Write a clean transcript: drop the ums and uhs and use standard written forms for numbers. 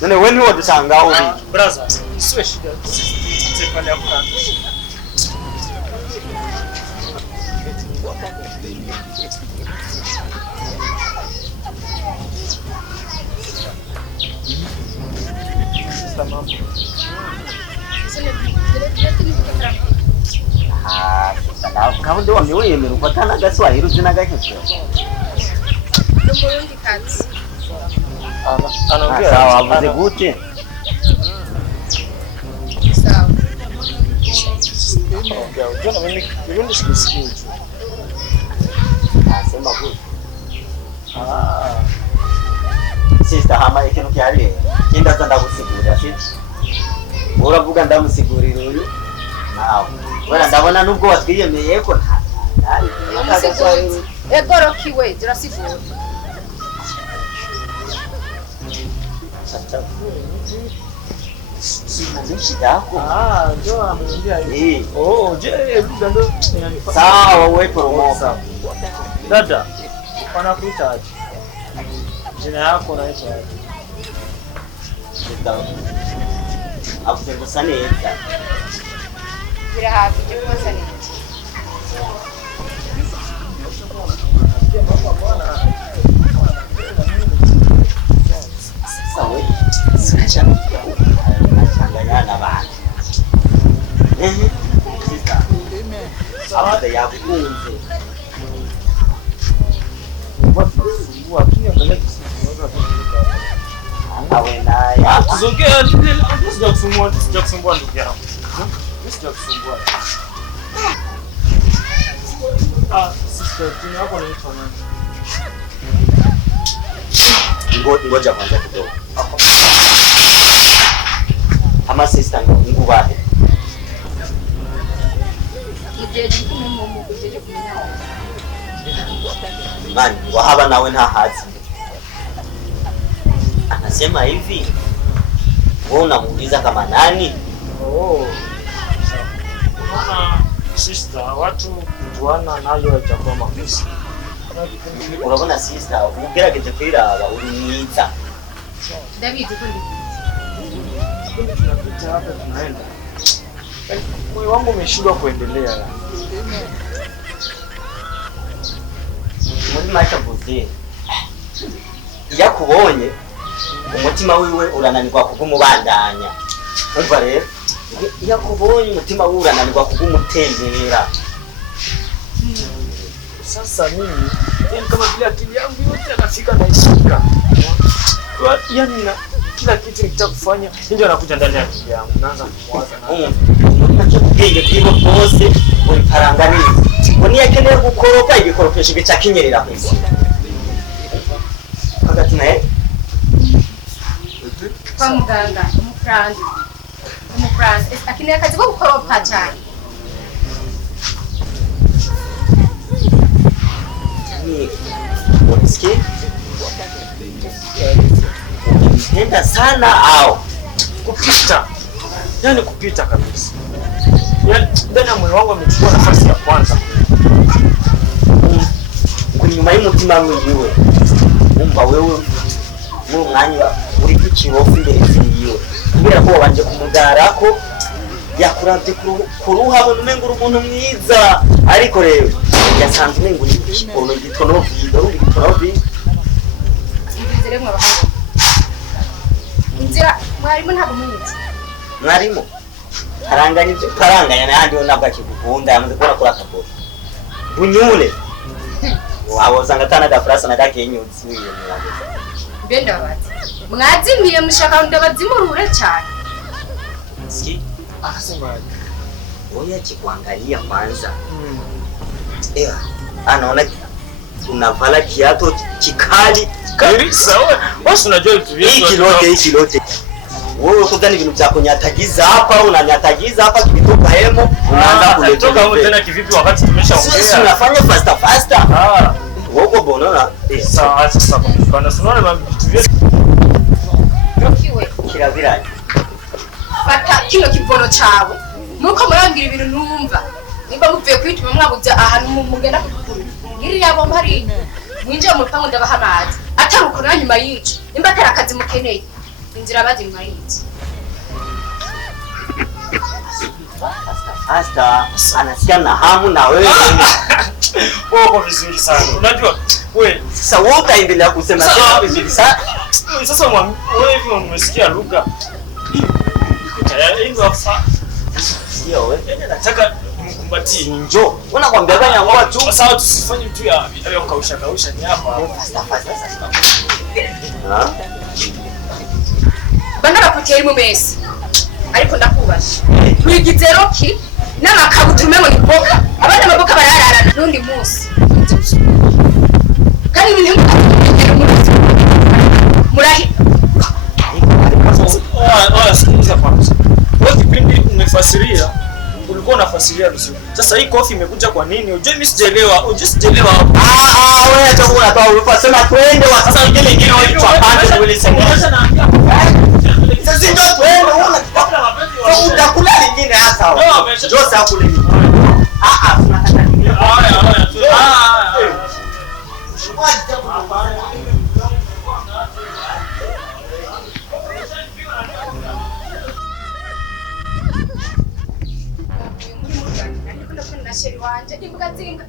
None wewe niwo dusanga aho uri. Brother, siwe shida. Tepale ya kukanda. Tamam. Kamu ndo wamewemera ufatana gaswahili uzinagakisho. Umurundi kazi. Anaongea. Sawa, avuze gute? Sawa. Unajua mimi Kirundi sikisikii. Sema gute. Sister hama ikintu cyari. Kinda zanda gusigura shit. Uravuga ndamusigurira uyu. Nawe. Wala ndabona nubwo watwiyemeye ko nta. Egorokiwe zirasigura. Ndio ameniambia hivi. Oh, je, lugha ndo inanifanya. Sawa, wewe promoka. Dada, wanakuita aje? Jina yako unaitwa aje? Sawa. Afutengo sana yeka. Bila hapo je sana. Sawa. Nachanganyana bana. Sita. Sawa ya kukunze. Awe naye. Tuzongea sijakusumbua ndugu yangu. Sijakusumbua. Sister, jina yako unaitwa nani? Ngoja kwanza kidogo. Ama sister ngubahe. Ijeje kumumumu kujeje kunyao. Nani wahaba nawe nta hazi. Anasema hivi. Wewe unamuuliza kama nani? Oh. Unaona sister, watu kujuana nayo haitakuwa makosa. Urabona sister, ugerageje kwiraba uri mwiza. David kundi. Tunapita hapa tunaenda. Moyo wangu umeshindwa kuendelea. Muri maisha buzi. Yakubonye umutima wiwe urananirwa kugumubandanya. Umva rero, yakubonye umutima wiwe urananirwa kugumutembera. Sasa mimi kama vile akili yangu yote anafika na ishika. Yaani na kila kitu nitakufanya ndio anakuja ndani ya akili yangu. Naanza kuwaza na Nachokubwenge kwibo bose uri paranganiza. Ngo yakeneye gukoropa igikoropesho gica kinyerera kwisi. Hagati naye Kwa muganga umufrance akeneye akazi ko gukoropa cyane. ni unisikie? Unipenda sana au kupita. Yaani kupita kabisa. Yaani ndani ya moyo wangu amechukua nafasi ya kwanza. Kunyuma y'umutima wiwe. Umva wewe mwanya uri kikirofu imbere yiwe. Kubera ko wabanje kumugarako yakuravye kuruha umengo umuntu mwiza. Ariko rero yasanze umengo ni ikipono gitonovido uri gitonovido. Ibizere mwa bahanga. Inzira mwarimu ntabwo munyitse. Mwarimu aranganije paranganya nandi nabwo akigukunda yamaze kubona kuri akaboro. Bunyure. Wawozanga tana da frasa na dakenyutsi wiye mwangu. Benda bati. Mwazimiye mushaka ndabazimurure cyane. Si Akasema oya chikuangalia kwanza. Anaona unavala kiato kikali kabisa wewe. Basi unajua vitu vyetu. Hiki lote. Wewe kudhani vitu vyako nyatagiza hapa unanyatagiza hapa kivitoka hemo unaanza kuletoka hapo tena kivipi wakati tumeshaongea. Sisi unafanya faster. Woko bonona. Sawa sasa kwa sababu vitu vyetu. Rokiwe. Kila virani. Fata kino kivono cyawe. Nuko murambira ibintu numva. Nimba muvuye kwituma mwabuza ahantu mugenda kugura. Ngiri yabo mpari. Mwinje mu pango ndabaha amazi. Ataruko na nyuma yico. Nimba atari akazi mukeneye. inzira bazi mwayizi. Hasta anasikia na hamu na wewe. Uko vizuri sana. Unajua wewe Sasa wewe utaendelea kusema tena vizuri sana. sasa wewe hivi umesikia lugha. Tayari ndio afa. Sio wewe. Nataka nimkumbatie. Njoo. Unakwambia gani ngoa tu. Sawa tusifanye tu ya kausha ni hapa. Bana bakutia elimu mesi. Ariko ndakubaza. Wigize roki n'amakabutume mu iboka. Abana maboka barararana n'undi munsi. Kandi ni murahi. Sikiliza kwanza. Wewe kipindi umefasiria, ulikuwa unafasiria vizuri. Sasa hii kofi imekuja kwa nini? Unajua mimi sijaelewa. Wewe acha unatoa unasema twende wa sasa wengine wapande wale sema. Sasa ndio twende utakula lingine hasa. Jose akule lingine. Tunataka lingine. Sheri wanje ndimukazinga